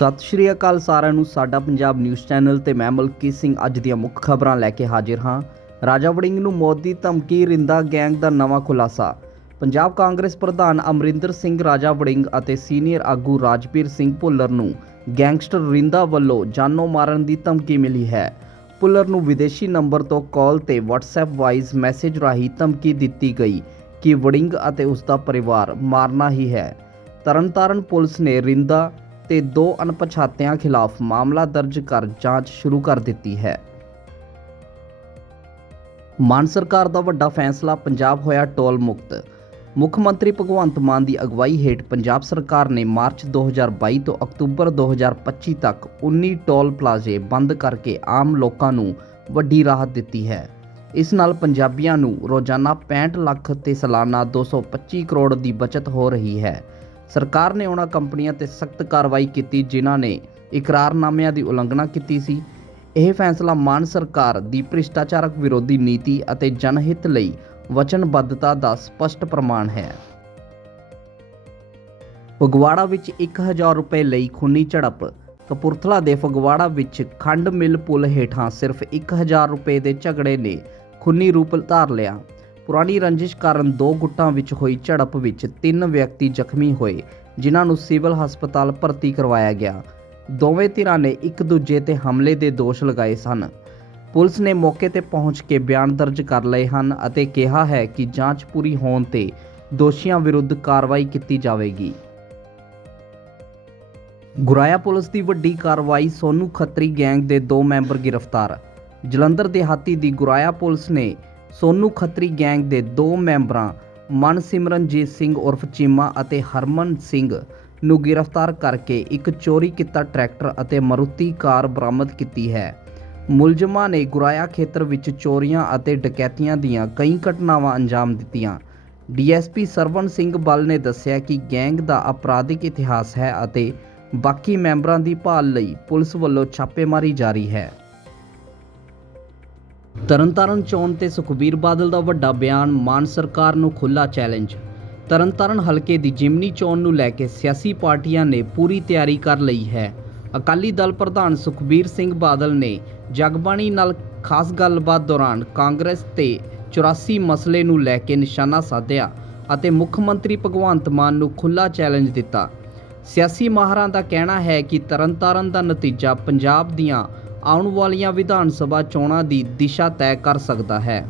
ਸਤਿ ਸ਼੍ਰੀ ਅਕਾਲ ਸਾਰਿਆਂ ਨੂੰ, ਸਾਡਾ ਪੰਜਾਬ ਨਿਊਜ਼ ਚੈਨਲ ਤੇ ਮੈਂ ਮਲਕੀ ਸਿੰਘ ਅੱਜ ਦੀਆਂ ਮੁੱਖ ਖਬਰਾਂ ਲੈ ਕੇ ਹਾਜ਼ਰ ਹਾਂ। ਰਾਜਾ ਵੜਿੰਗ ਨੂੰ ਮੌਤ ਦੀ ਧਮਕੀ, ਰਿੰਦਾ ਗੈਂਗ ਦਾ ਨਵਾਂ ਖੁਲਾਸਾ। ਪੰਜਾਬ ਕਾਂਗਰਸ ਪ੍ਰਧਾਨ ਅਮਰਿੰਦਰ ਸਿੰਘ, ਰਾਜਾ ਵੜਿੰਗ ਅਤੇ ਸੀਨੀਅਰ ਆਗੂ ਰਾਜਪੀਰ ਸਿੰਘ ਭੁੱਲਰ ਨੂੰ ਗੈਂਗਸਟਰ ਰਿੰਦਾ ਵੱਲੋਂ ਜਾਨੋਂ ਮਾਰਨ ਦੀ ਧਮਕੀ ਮਿਲੀ ਹੈ। ਭੁੱਲਰ ਨੂੰ ਵਿਦੇਸ਼ੀ ਨੰਬਰ ਤੋਂ ਕਾਲ ਤੇ WhatsApp ਵਾਈਜ਼ ਮੈਸੇਜ ਰਾਹੀਂ ਧਮਕੀ ਦਿੱਤੀ ਗਈ ਕਿ ਵੜਿੰਗ ਅਤੇ ਉਸ ਦਾ ਪਰਿਵਾਰ ਮਾਰਨਾ ਹੀ ਹੈ। ਤਰਨਤਾਰਨ ਪੁਲਿਸ ਨੇ ਰਿੰਦਾ ਤੇ ਦੋ ਅਣਪਛਾਤਿਆਂ ਖਿਲਾਫ ਮਾਮਲਾ ਦਰਜ ਕਰ ਜਾਂਚ ਸ਼ੁਰੂ ਕਰ ਦਿੱਤੀ ਹੈ। ਮਾਨ ਸਰਕਾਰ ਦਾ ਵੱਡਾ ਫੈਸਲਾ, ਪੰਜਾਬ ਹੋਇਆ ਟੋਲ ਮੁਕਤ। ਮੁੱਖ ਮੰਤਰੀ ਭਗਵੰਤ ਮਾਨ ਦੀ ਅਗਵਾਈ ਹੇਠ ਪੰਜਾਬ ਸਰਕਾਰ ਨੇ ਮਾਰਚ 2022 ਤੋਂ ਅਕਤੂਬਰ 2025 ਤੱਕ 19 ਟੋਲ ਪਲਾਜ਼ੇ ਬੰਦ ਕਰਕੇ ਆਮ ਲੋਕਾਂ ਨੂੰ ਵੱਡੀ ਰਾਹਤ ਦਿੱਤੀ ਹੈ। ਇਸ ਨਾਲ ਪੰਜਾਬੀਆਂ ਨੂੰ ਰੋਜ਼ਾਨਾ 65 ਲੱਖ ਤੇ ਸਾਲਾਨਾ 225 ਕਰੋੜ ਦੀ ਬਚਤ ਹੋ ਰਹੀ ਹੈ। ਸਰਕਾਰ ਨੇ ਉਹਨਾਂ ਕੰਪਨੀਆਂ ਤੇ ਸਖਤ ਕਾਰਵਾਈ ਕੀਤੀ ਜਿਨ੍ਹਾਂ ਨੇ ਇਕਰਾਰਨਾਮਿਆਂ ਦੀ ਉਲੰਘਣਾ ਕੀਤੀ ਸੀ। ਇਹ ਫੈਸਲਾ ਮਾਨ ਸਰਕਾਰ ਦੀ ਭ੍ਰਿਸ਼ਟਾਚਾਰਕ ਵਿਰੋਧੀ ਨੀਤੀ ਅਤੇ ਜਨਹਿਤ ਲਈ ਵਚਨਬੱਧਤਾ ਦਾ ਸਪਸ਼ਟ ਪ੍ਰਮਾਣ ਹੈ। ਫਗਵਾੜਾ ਵਿੱਚ 1000 ਰੁਪਏ ਲਈ ਖੂਨੀ ਝੜਪ। ਕਪੂਰਥਲਾ ਦੇ ਫਗਵਾੜਾ ਵਿੱਚ ਖੰਡ ਮਿਲ ਪੁਲ ਹੇਠਾਂ ਸਿਰਫ 1000 ਰੁਪਏ ਦੇ ਝਗੜੇ ਨੇ ਖੂਨੀ ਰੂਪ ਧਾਰ ਲਿਆ। ਪੁਰਾਣੀ ਰੰਜਿਸ਼ ਕਾਰਨ ਦੋ ਗੁੱਟਾਂ ਵਿੱਚ ਹੋਈ ਝੜਪ ਵਿੱਚ ਤਿੰਨ ਵਿਅਕਤੀ ਜ਼ਖਮੀ ਹੋਏ, ਜਿਨ੍ਹਾਂ ਨੂੰ ਸਿਵਲ ਹਸਪਤਾਲ ਭਰਤੀ ਕਰਵਾਇਆ ਗਿਆ। ਦੋਵੇਂ ਧਿਰਾਂ ਨੇ ਇੱਕ ਦੂਜੇ ਤੇ ਹਮਲੇ ਦੇ ਦੋਸ਼ ਲਗਾਏ ਸਨ। ਪੁਲਿਸ ਨੇ ਮੌਕੇ ਤੇ ਪਹੁੰਚ ਕੇ ਬਿਆਨ ਦਰਜ ਕਰ ਲਏ ਹਨ ਅਤੇ ਕਿਹਾ ਹੈ ਕਿ ਜਾਂਚ ਪੂਰੀ ਹੋਣ ਤੇ ਦੋਸ਼ੀਆਂ ਵਿਰੁੱਧ ਕਾਰਵਾਈ ਕੀਤੀ ਜਾਵੇਗੀ। ਗੁਰਾਇਆ ਪੁਲਿਸ ਦੀ ਵੱਡੀ ਕਾਰਵਾਈ ਸੋਨੂ ਖੱਤਰੀ ਗੈਂਗ ਦੇ ਦੋ ਮੈਂਬਰ ਗ੍ਰਿਫਤਾਰ। ਜਲੰਧਰ ਦਿਹਾਤੀ ਦੀ ਗੁਰਾਇਆ ਪੁਲਿਸ ਨੇ ਸੋਨੂ ਖੱਤਰੀ ਗੈਂਗ ਦੇ ਦੋ ਮੈਂਬਰਾਂ, ਮਨਸਿਮਰਨਜੀਤ ਸਿੰਘ ਉਰਫ ਚੀਮਾ ਅਤੇ ਹਰਮਨ ਸਿੰਘ, ਨੂੰ ਗ੍ਰਿਫਤਾਰ ਕਰਕੇ ਇੱਕ ਚੋਰੀ ਕੀਤਾ ਟਰੈਕਟਰ ਅਤੇ ਮਰੂਤੀ ਕਾਰ ਬਰਾਮਦ ਕੀਤੀ ਹੈ। ਮੁਲਜ਼ਮਾਂ ਨੇ ਗੁਰਾਇਆ ਖੇਤਰ ਵਿੱਚ ਚੋਰੀਆਂ ਅਤੇ ਡਕੈਤੀਆਂ ਦੀਆਂ ਕਈ ਘਟਨਾਵਾਂ ਅੰਜਾਮ ਦਿੱਤੀਆਂ। ਡੀਐਸਪੀ ਸਰਵਣ ਸਿੰਘ ਬਲ ਨੇ ਦੱਸਿਆ ਕਿ ਗੈਂਗ ਦਾ ਅਪਰਾਧਿਕ ਇਤਿਹਾਸ ਹੈ ਅਤੇ ਬਾਕੀ ਮੈਂਬਰਾਂ ਦੀ ਭਾਲ ਲਈ ਪੁਲਿਸ ਵੱਲੋਂ ਛਾਪੇਮਾਰੀ ਜਾਰੀ ਹੈ। ਤਰਨਤਾਰਨ ਚੋਣ ਤੇ ਸੁਖਬੀਰ ਬਾਦਲ ਦਾ ਵੱਡਾ ਬਿਆਨ ਮਾਨ ਸਰਕਾਰ ਨੂੰ ਖੁੱਲਾ ਚੈਲੰਜ। ਤਰਨਤਾਰਨ ਹਲਕੇ ਦੀ ਜਿਮਨੀ ਚੋਣ ਨੂੰ ਲੈ ਕੇ ਸਿਆਸੀ ਪਾਰਟੀਆਂ ਨੇ ਪੂਰੀ ਤਿਆਰੀ ਕਰ ਲਈ ਹੈ। ਅਕਾਲੀ ਦਲ ਪ੍ਰਧਾਨ ਸੁਖਬੀਰ ਸਿੰਘ ਬਾਦਲ ਨੇ ਜਗਬਾਣੀ ਨਾਲ ਖਾਸ ਗੱਲਬਾਤ ਦੌਰਾਨ ਕਾਂਗਰਸ ਤੇ 84 ਮਸਲੇ ਨੂੰ ਲੈ ਕੇ ਨਿਸ਼ਾਨਾ ਸਾਧਿਆ ਅਤੇ ਮੁੱਖ ਮੰਤਰੀ ਭਗਵੰਤ ਮਾਨ ਨੂੰ ਖੁੱਲਾ ਚੈਲੰਜ ਦਿੱਤਾ। ਸਿਆਸੀ ਮਾਹਰਾਂ ਦਾ ਕਹਿਣਾ ਹੈ ਕਿ ਤਰਨਤਾਰਨ ਦਾ ਨਤੀਜਾ ਪੰਜਾਬ ਦੀਆਂ ਆਉਣ ਵਾਲੀਆਂ ਵਿਧਾਨ ਸਭਾ ਚੋਣਾਂ ਦੀ ਦਿਸ਼ਾ ਤੈਅ ਕਰ ਸਕਦਾ ਹੈ।